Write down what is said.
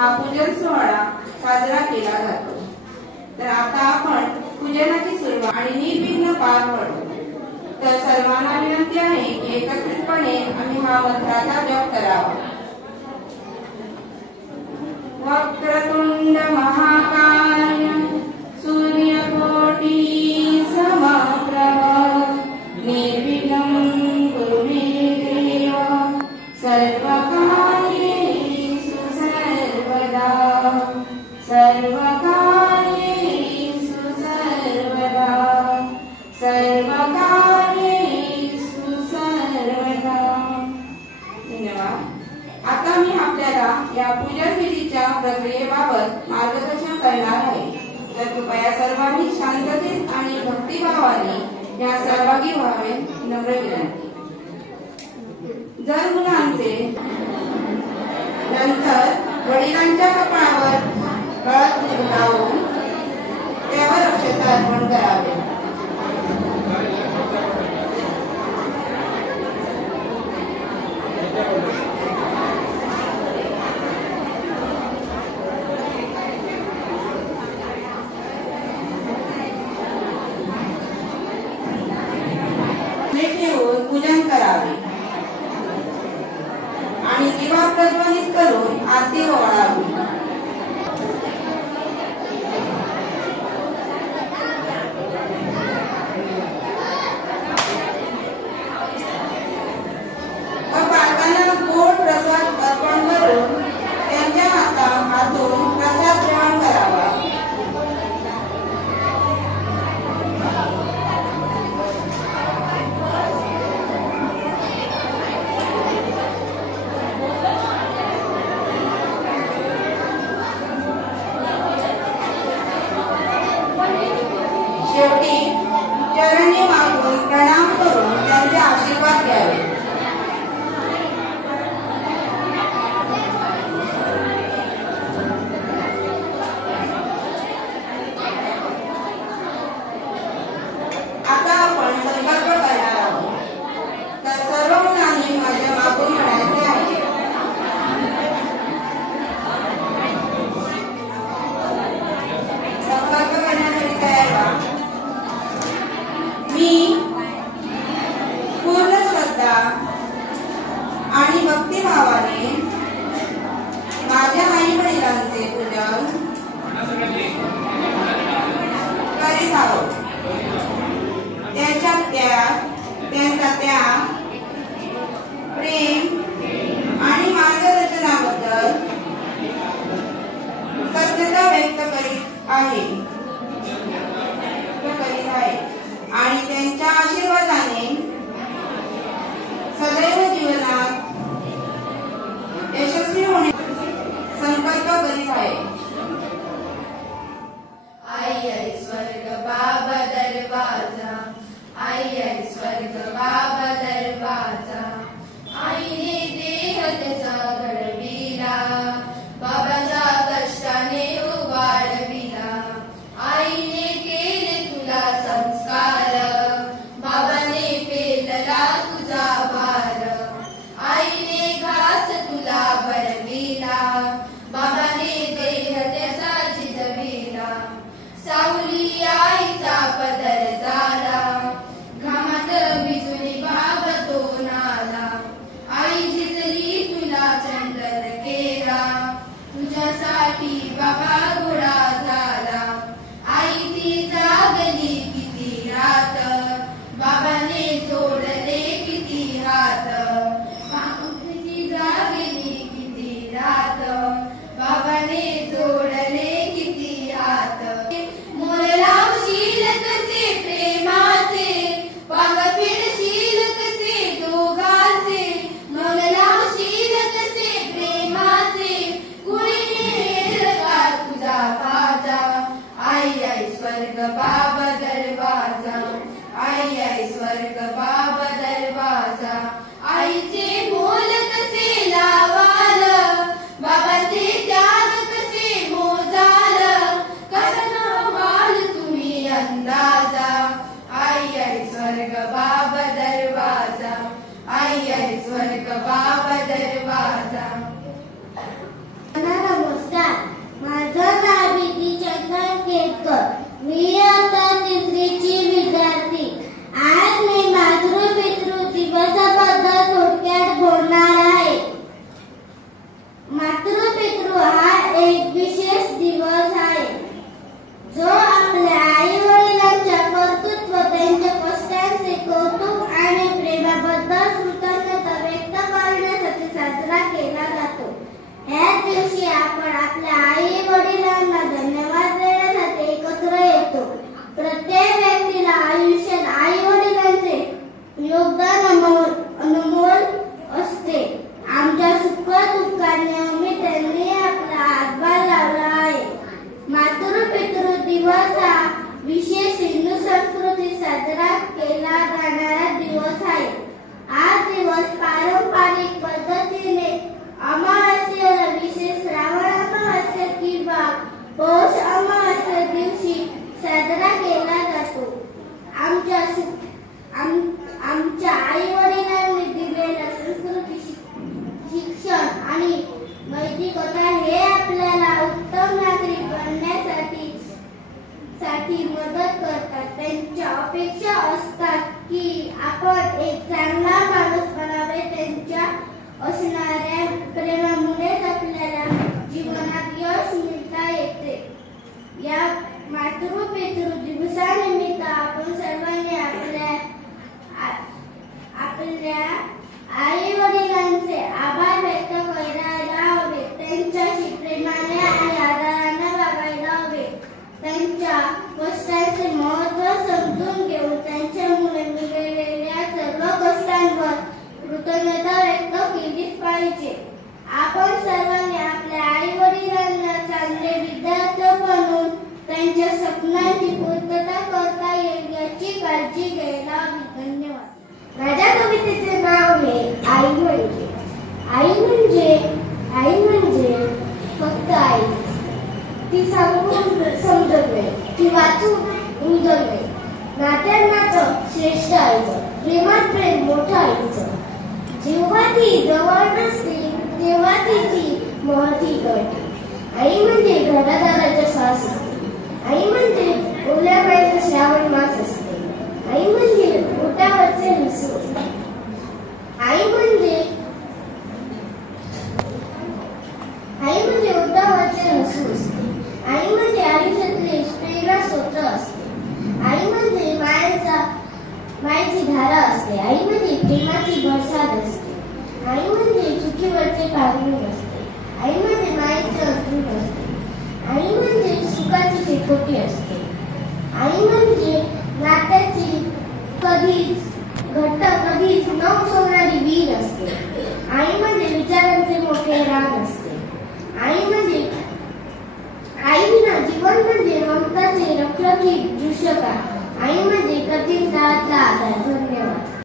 हा पूजन सोहळा साजरा केला जातो। तर आता आपण पूजनाची सुरुवात आणि निर्विघ्न पार पडू। तर सर्वांना विनंती आहे की एकत्रितपणे आम्ही हा मंत्राचा जप करावा। वक्रतुंड महाकाय सूर्यकोटि समप्रभ निर्विघ्नं कुरु मे देव सर्वकार्येषु सर्वदा सर्वकार्येषु सर्वदा सर्वकार्येषु सर्वदा। धन्यवाद। आता मी आपल्याला या पूजन विधीच्या प्रक्रियेबाबत मार्गदर्शन करणार आहे। तर कृपया सर्वांनी शांततेत आणि भक्तिभावाने या सहभागी व्हावे नम्र विनंती। जर मुलांचे नंतर वडिलांच्या कपाळावर हळद लावून त्यावर अक्षता अर्पण करावे। पूजन करावे आणि दिवा प्रज्वलित करून आरती ओवाळावी। बालकांना गोड प्रसाद अर्पण करून त्यांच्या हातून प्रसाद ग्रहण करावा। शेवटी चरणी मागून प्रणाम करून त्यांचे आशीर्वाद घ्यावे। आता आपण संकल्प करणार आहोत। तर सर्व मुलांनी माझ्या मागून म्हणायचे आहे। संकल्प करण्यासाठी तयार व्हा। मी पूर्ण श्रद्धा आणि भक्तिभावाने माझ्या आई वडिलांचे पूजन करीत आहोत। त्यांचा त्याग प्रेम आणि मार्गदर्शनाबद्दल कृतज्ञता व्यक्त करीत आहे आणि त्यांच्या आशीर्वादाने सदैव जीवनात यशस्वी होणे संकल्प करीत आहे। आई आई स्वर्ग बाबा दरवाजा, आई आई स्वर्ग बाबा दरवाजा, आईने देह त्याचा घडविला, बाबाच्या कष्टाने उभारविला, आईने केले तुला संस्कार, बाबाने पेलला तुझा भार, आईने घास तुला भरविला, बाबाने देह त्याचा झिजविला, सावली आईचा पदर झाला, घामात भिजून बाबा तो नाला, आई झिजली तुला चंदन केला, तुझ्यासाठी बाबा घोडा झाला, आई ती जागली किती रात, बाबाने जोडले किती हात, ती जागली किती रात, बाबाने जोडले किती हात, मोर लावशील कसे प्रेमाचे, पांग फिरशील कसे दोघांचे, मोर लावशील कसे प्रेमाचे, कुणी नेल का तुझा भाजा, असणाऱ्या प्रेमामुळेच आपल्याला जीवनात यश मिळता येते. या मातृ-पितृ दिवसानिमित्त आपण सर्वांनी आपल्या आई वडिलांचे आभार व्यक्त करायला हवे. त्यांच्याशी प्रेमाने आणि आदराने वागायला हवे. त्यांच्या कष्टाचे महत्त्व समजून घेऊन त्यांच्यामुळे मिळालेल्या सर्व कष्टांवर कृतज्ञता व्यक्त केलीच पाहिजे. आपण सर्वांनी आपल्या आई वडिलांना चांगले विद्यार्थी बनवून त्यांच्या स्वप्नांची पूर्तता करता येईल याची काळजी घ्यायला हवी. धन्यवाद. माझ्या कवितेचे नाव आहे आई म्हणजे. आई म्हणजे फक्त आई. ती सांगून समजत नाही, ती वाचून उमजत नाही. नात्यांनाचं श्रेष्ठ आईचं, प्रेमात प्रेम मोठं आईचं. जेव्हा ती जवळ नसते तेव्हा तिची महती कळते. आई म्हणजे घरादाराचा श्वास असते. आई म्हणजे ओल्या पायाचा श्रावण मास असते. आई म्हणजे ओटावरचे हसू. आई म्हणजे ओटावरचे हसू असते. आई म्हणजे आयुष्यातले प्रेरणा स्रोत असते. आई म्हणजे मायेची धारा असते. आई म्हणजे प्रेमाची बरसात असते. आई म्हणजे चुकीवरचे पांघरूण असते. आई म्हणजे मायेचे अंतरून असते. आई म्हणजे सुखाची शेकोटी असते. आई म्हणजे नात्याची कधीच न उसळणारी वीर असते. आई म्हणजे विचारांचे मोठे राग असते. आई विना जीवन म्हणजे ममताचे रखरखीत दृश्य का. आई म्हणजे कठीण काळातला आधार. धन्यवाद.